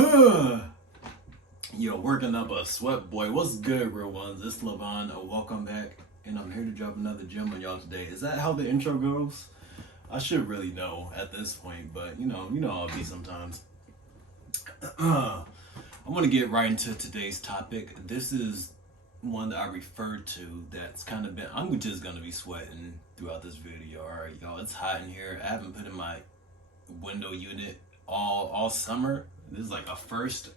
Yo, working up a sweat, boy. What's good, real ones? It's Levon. Welcome back, and I'm here to drop another gem on y'all today. Is that how the intro goes? I should really know at this point, but you know how it be sometimes. I'm gonna get right into today's topic. This is one that I referred to that's kind of been. I'm just gonna be sweating throughout this video. All right, y'all. It's hot in here. I haven't put in my window unit all summer. This is like a first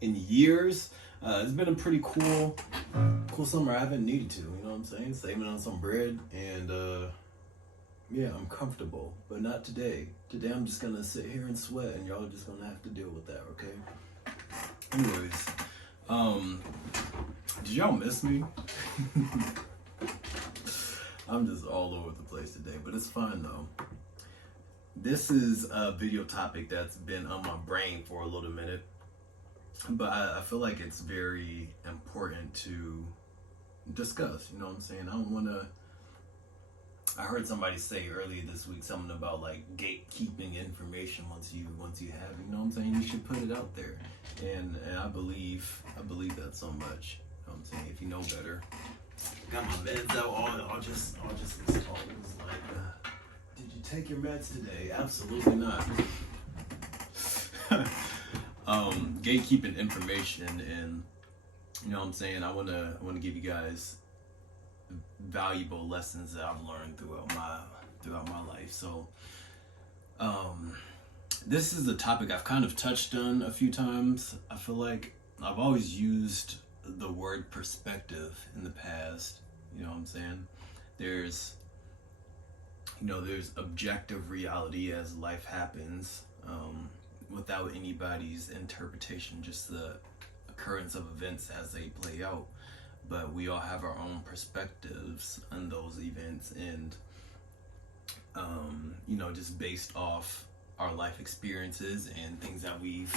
in years. It's been a pretty cool summer. I haven't needed to, you know what I'm saying? Saving on some bread and yeah, I'm comfortable, but not today. Today I'm just gonna sit here and sweat and y'all are just gonna have to deal with that, okay? Anyways, did y'all miss me? I'm just all over the place today, but it's fine though. This is a video topic that's been on my brain for a little minute, but I feel like it's very important to discuss. You know what I'm saying? I don't want to. I heard somebody say earlier this week something about like gatekeeping information once you have it. You know what I'm saying? You should put it out there, and I believe that so much. You know what I'm saying? If you know better, got my meds out. I'll just install this like. Did you take your meds today? Absolutely not. Gatekeeping information, and you know what I'm saying, I wanna give you guys valuable lessons that I've learned throughout my life. So this is a topic I've kind of touched on a few times. I feel like I've always used the word perspective in the past. You know what I'm saying? There's objective reality as life happens, without anybody's interpretation, just the occurrence of events as they play out. But we all have our own perspectives on those events, and just based off our life experiences and things that we've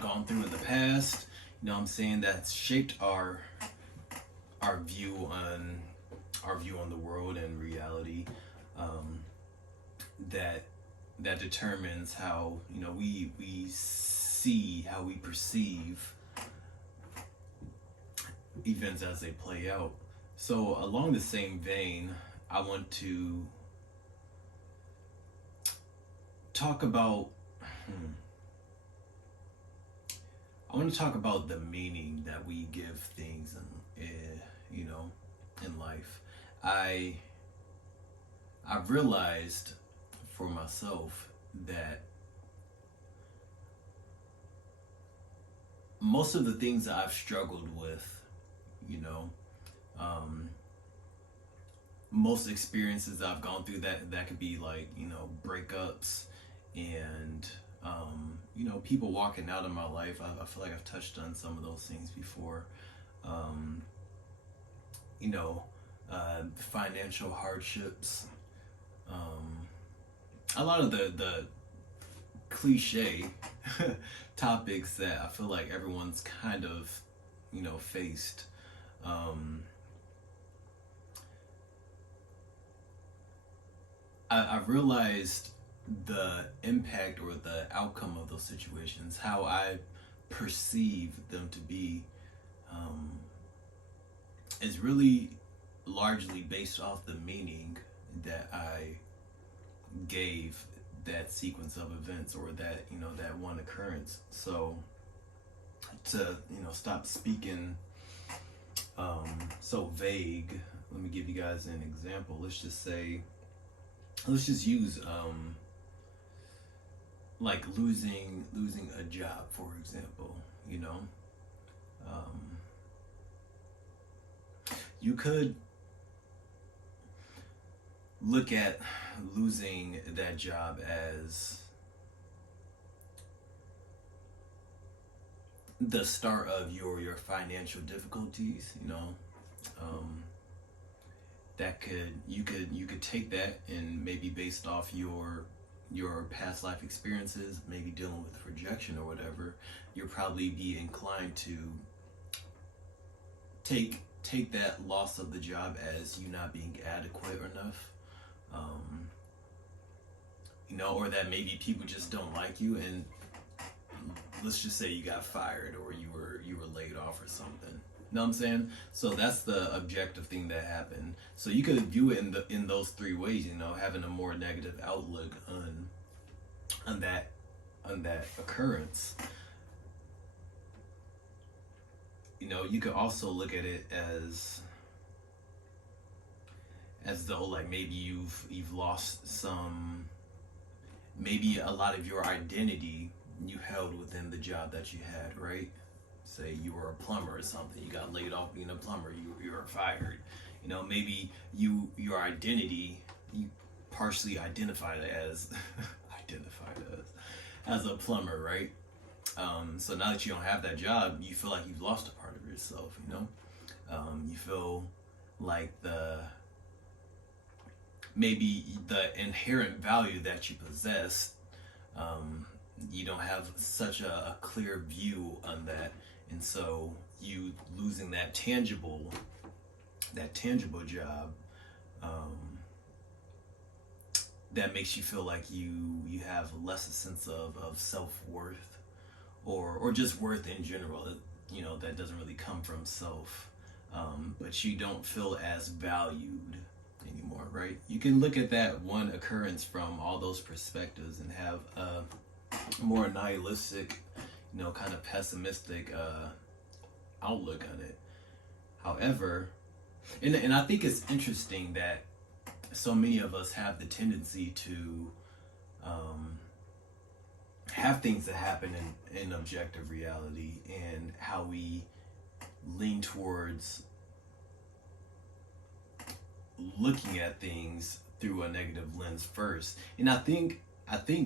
gone through in the past. You know what I'm saying? That's shaped our view on the world and reality. That determines how we see, how we perceive events as they play out. So along the same vein, I want to talk about the meaning that we give things in life. I've realized for myself that most of the things that I've struggled with, most experiences that I've gone through, that could be like, breakups and, people walking out of my life. I feel like I've touched on some of those things before. Financial hardships, a lot of the cliche topics that I feel like everyone's kind of, faced. I've realized the impact or the outcome of those situations, how I perceive them to be, is really largely based off the meaning that I gave that sequence of events, or that that one occurrence. So to stop speaking so vague, let me give you guys an example. Let's just use like losing a job, for example. You could look at losing that job as the start of your financial difficulties. You could take that, and maybe based off your past life experiences, maybe dealing with rejection or whatever, you'll probably be inclined to take that loss of the job as you not being adequate enough, or that maybe people just don't like you. And let's just say you got fired or you were laid off or something. You know what I'm saying? So that's the objective thing that happened. So you could view it in those three ways, you know, having a more negative outlook on that occurrence. You know, you could also look at it as though like maybe you've lost some, maybe a lot of your identity you held within the job that you had, right? Say you were a plumber or something, you got laid off being a plumber, you were fired. You know, maybe your identity, you partially identified as as a plumber, right? So now that you don't have that job, you feel like you've lost a part of yourself, you know? You feel like maybe the inherent value that you possess, you don't have such a clear view on that. And so you losing that tangible job, that makes you feel like you have less a sense of self-worth, or just worth in general. You know, that doesn't really come from self, but you don't feel as valued anymore, right? You can look at that one occurrence from all those perspectives and have a more nihilistic, you know, kind of pessimistic outlook on it. However, and I think it's interesting that so many of us have the tendency to have things that happen in objective reality, and how we lean towards looking at things through a negative lens first. And I think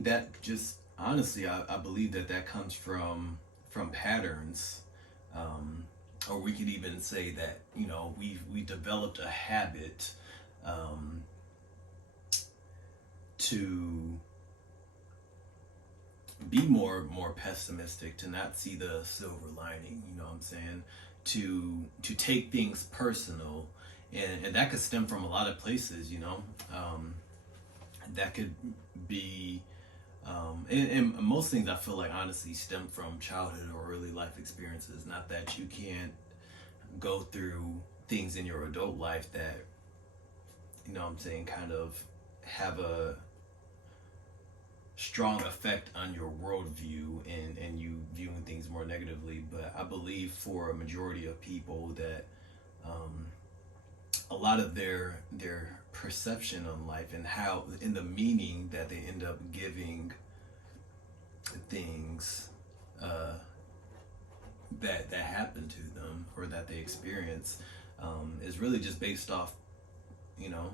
that just honestly, I believe that comes from patterns, or we could even say that, you know, we developed a habit to be more pessimistic, to not see the silver lining. You know what I'm saying? To take things personal, and that could stem from a lot of places. You know, that could be. And most things I feel like honestly stem from childhood or early life experiences. Not that you can't go through things in your adult life that, you know what I'm saying, kind of have a strong effect on your worldview, and you viewing things more negatively. But I believe for a majority of people that a lot of their perception on life, and how, in the meaning that they end up giving things that happen to them or that they experience, is really just based off, you know,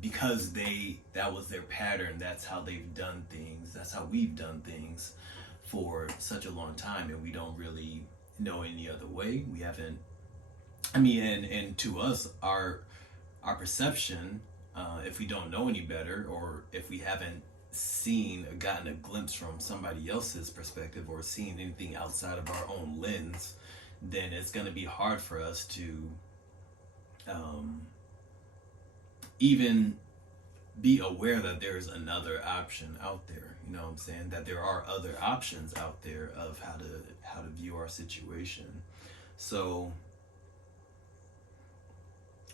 because that was their pattern. That's how they've done things. That's how we've done things for such a long time, and we don't really know any other way. We haven't. I mean, and to us, our perception, if we don't know any better, or if we haven't gotten a glimpse from somebody else's perspective, or seen anything outside of our own lens, then it's going to be hard for us to even be aware that there's another option out there. You know what I'm saying? That there are other options out there of how to view our situation. So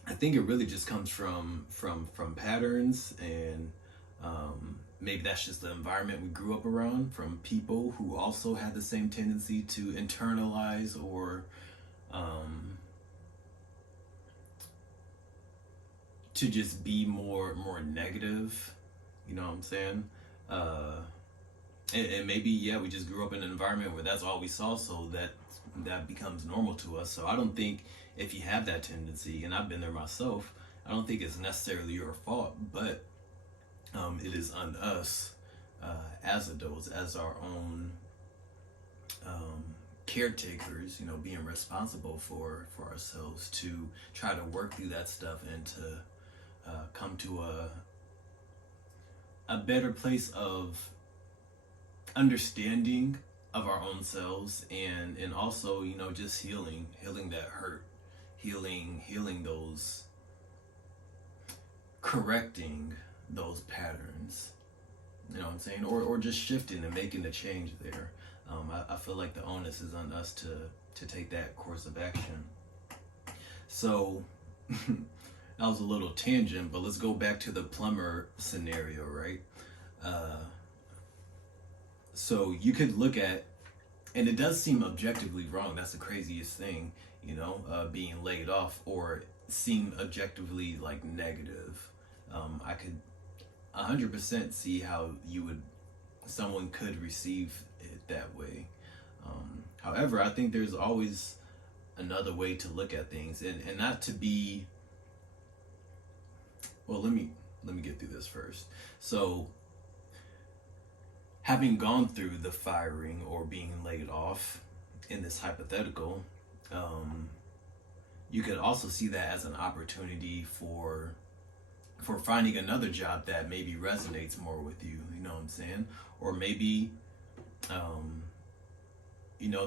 I think it really just comes from patterns, and maybe that's just the environment we grew up around, from people who also had the same tendency to internalize, or to just be more negative. You know what I'm saying? And maybe, yeah, we just grew up in an environment where that's all we saw, so that becomes normal to us. So I don't think, if you have that tendency, and I've been there myself, I don't think it's necessarily your fault, but it is on us as adults, as our own caretakers, you know, being responsible for ourselves, to try to work through that stuff, and to come to a better place of understanding of our own selves, and also, you know, just healing that hurt, healing those, correcting those patterns. You know what I'm saying? Or just shifting and making the change there. I feel like the onus is on us to take that course of action. So that was a little tangent, but let's go back to the plumber scenario, right? Uh, so you could look at, and it does seem objectively wrong. That's the craziest thing, being laid off or seem objectively like negative. I could 100% see how someone could receive it that way. However, I think there's always another way to look at things, and not to be. Well, let me get through this first. So, having gone through the firing or being laid off in this hypothetical, you could also see that as an opportunity for finding another job that maybe resonates more with you. You know what I'm saying? Or maybe,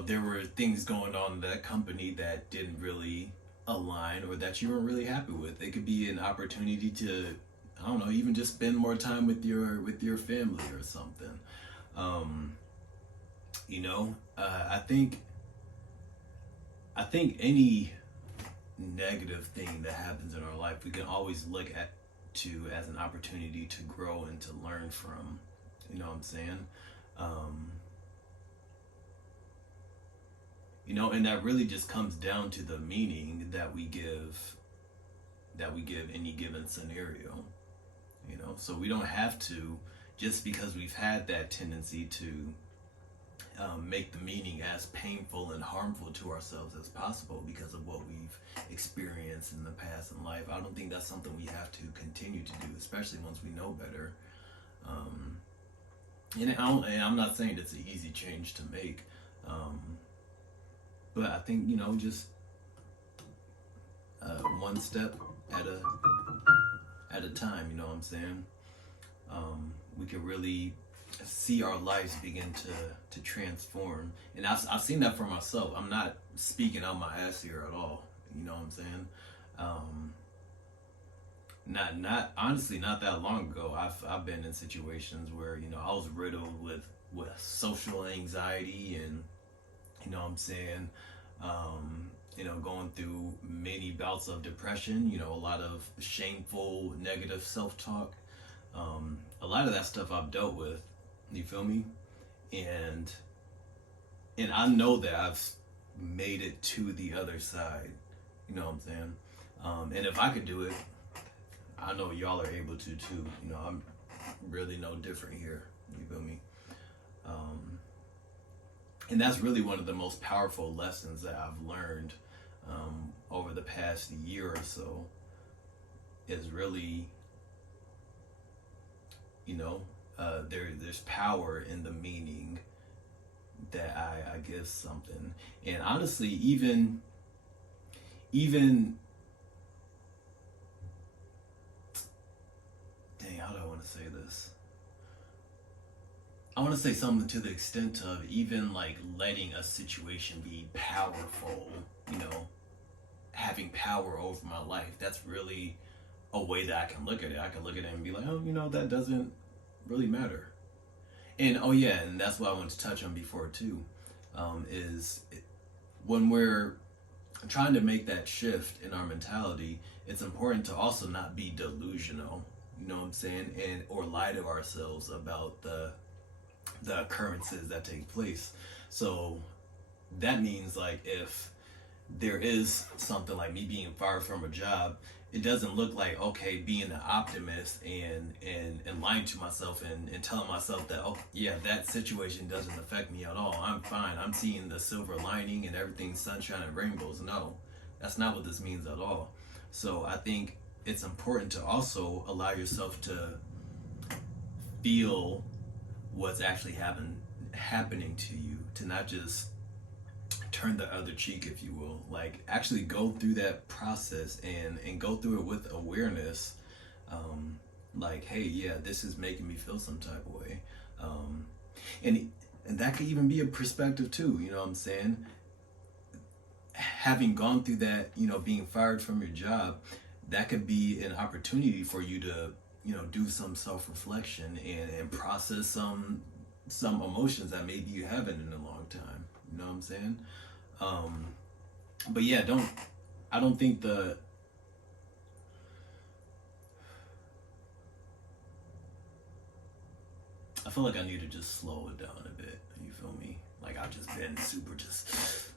there were things going on in that company that didn't really align or that you weren't really happy with. It could be an opportunity to, I don't know, even just spend more time with your family or something. I think any negative thing that happens in our life, we can always look at as an opportunity to grow and to learn from. You know what I'm saying? And that really just comes down to the meaning that we give any given scenario. So we don't have to, just because we've had that tendency to make the meaning as painful and harmful to ourselves as possible because of what we've experienced in the past in life. I don't think that's something we have to continue to do, especially once we know better. And I'm not saying it's an easy change to make, but I think just one step at a time. You know what I'm saying? We can really see our lives begin to transform, and I've seen that for myself. I'm not speaking out my ass here at all. You know what I'm saying? Not honestly, not that long ago, I've been in situations where I was riddled with social anxiety, and you know what I'm saying, going through many bouts of depression, a lot of shameful negative self-talk. A lot of that stuff I've dealt with, you feel me? And I know that I've made it to the other side. You know what I'm saying? And if I could do it, I know y'all are able to too. I'm really no different here. You feel me? And that's really one of the most powerful lessons that I've learned over the past year or so. Is really, there's power in the meaning that I give something. And honestly, even dang, how do I want to say this? I want to say something to the extent of even like letting a situation be powerful, having power over my life. That's really a way that I can look at it. I can look at it and be like, oh, that doesn't really matter. And oh yeah, and that's what I wanted to touch on before too, when we're trying to make that shift in our mentality, it's important to also not be delusional. You know what I'm saying? Or lie to ourselves about the occurrences that take place. So that means like if there is something like me being fired from a job, it doesn't look like, okay, being an optimist and lying to myself and telling myself that, oh yeah, that situation doesn't affect me at all. I'm fine. I'm seeing the silver lining and everything's sunshine and rainbows. No, that's not what this means at all. So I think it's important to also allow yourself to feel what's actually happening to you, to not just turn the other cheek, if you will. Like actually go through that process and go through it with awareness. Like, hey, yeah, this is making me feel some type of way. And that could even be a perspective too, you know what I'm saying? Having gone through that, being fired from your job, that could be an opportunity for you to, do some self-reflection and process some emotions that maybe you haven't in a long time. You know what I'm saying? But yeah, I don't think I feel like I need to just slow it down a bit. You feel me? Like I've just been super just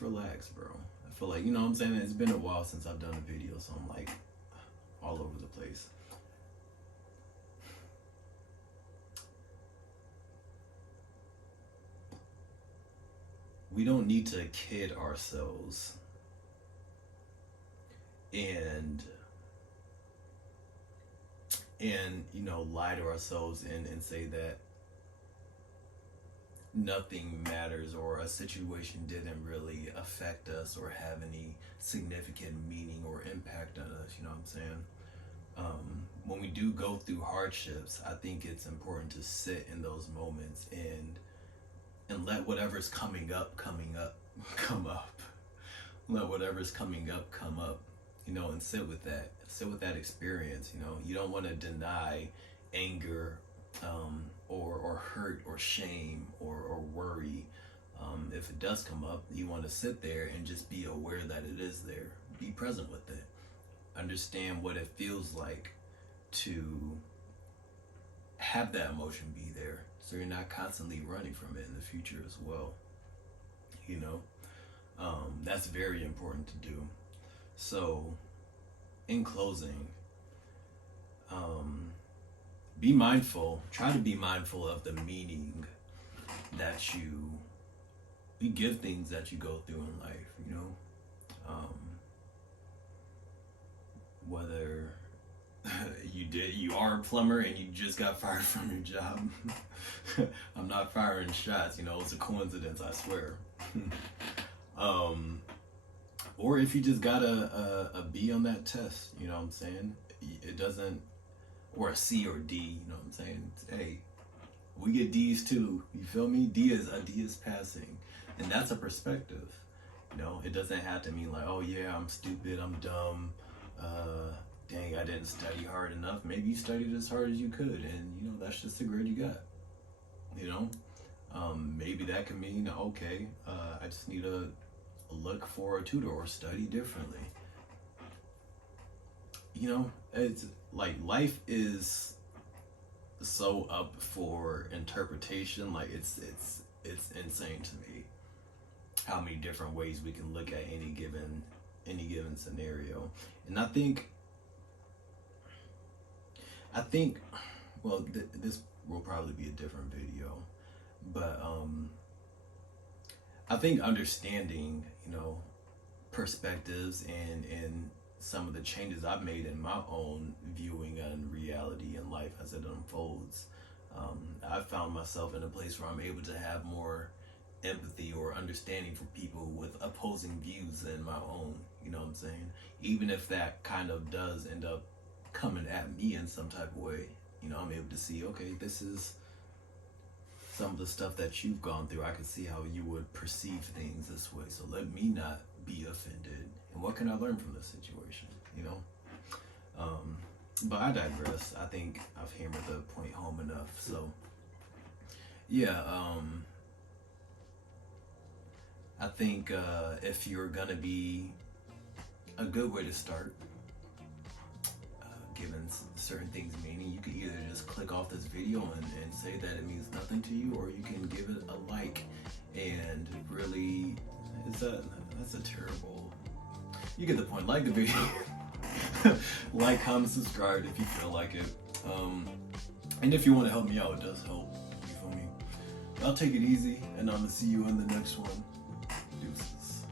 relax, bro. I feel like, you know what I'm saying? It's been a while since I've done a video, so I'm like all over the place. We don't need to kid ourselves and you know, lie to ourselves and say that nothing matters or a situation didn't really affect us or have any significant meaning or impact on us. You know what I'm saying? When we do go through hardships, I think it's important to sit in those moments and let whatever's coming up come up. Let whatever's coming up come up, you know, and sit with that experience. You know, you don't want to deny anger, or hurt or shame or worry. If it does come up, you want to sit there and just be aware that it is there. Be present with it. Understand what it feels like to have that emotion be there, so you're not constantly running from it in the future as well. You know, that's very important to do. So, in closing, be mindful. Try to be mindful of the meaning that you give things that you go through in life. You know, whether you are a plumber and you just got fired from your job. I'm not firing shots. You know, it's a coincidence. I swear. Or if you just got a B on that test, you know what I'm saying? It doesn't, or a C or D, you know what I'm saying? Hey, we get D's too, you feel me? D is passing, and that's a perspective. You know, it doesn't have to mean like, oh yeah, I'm stupid, I'm dumb, dang, I didn't study hard enough. Maybe you studied as hard as you could, and you know, that's just the grade you got. You know, maybe that can mean, okay, I just need to look for a tutor or study differently. You know, it's like life is so up for interpretation. Like it's insane to me how many different ways we can look at any given scenario. And I think well, this will probably be a different video, but I think understanding, you know, perspectives and some of the changes I've made in my own viewing and reality in life as it unfolds, I've found myself in a place where I'm able to have more empathy or understanding for people with opposing views than my own. You know what I'm saying? Even if that kind of does end up coming at me in some type of way, you know, I'm able to see, okay, this is some of the stuff that you've gone through. I can see how you would perceive things this way, so let me not be offended, and what can I learn from this situation, you know? But I digress. I think I've hammered the point home enough. So yeah, I think if you're gonna be, a good way to start giving certain things meaning, you can either just click off this video and say that it means nothing to you, or you can give it a like and really, that's a terrible, you get the point. Like the video. Like, comment, subscribe if you feel like it, and if you want to help me out, it does help, you feel me? I'll take it easy, and I'm gonna see you in the next one. Deuces.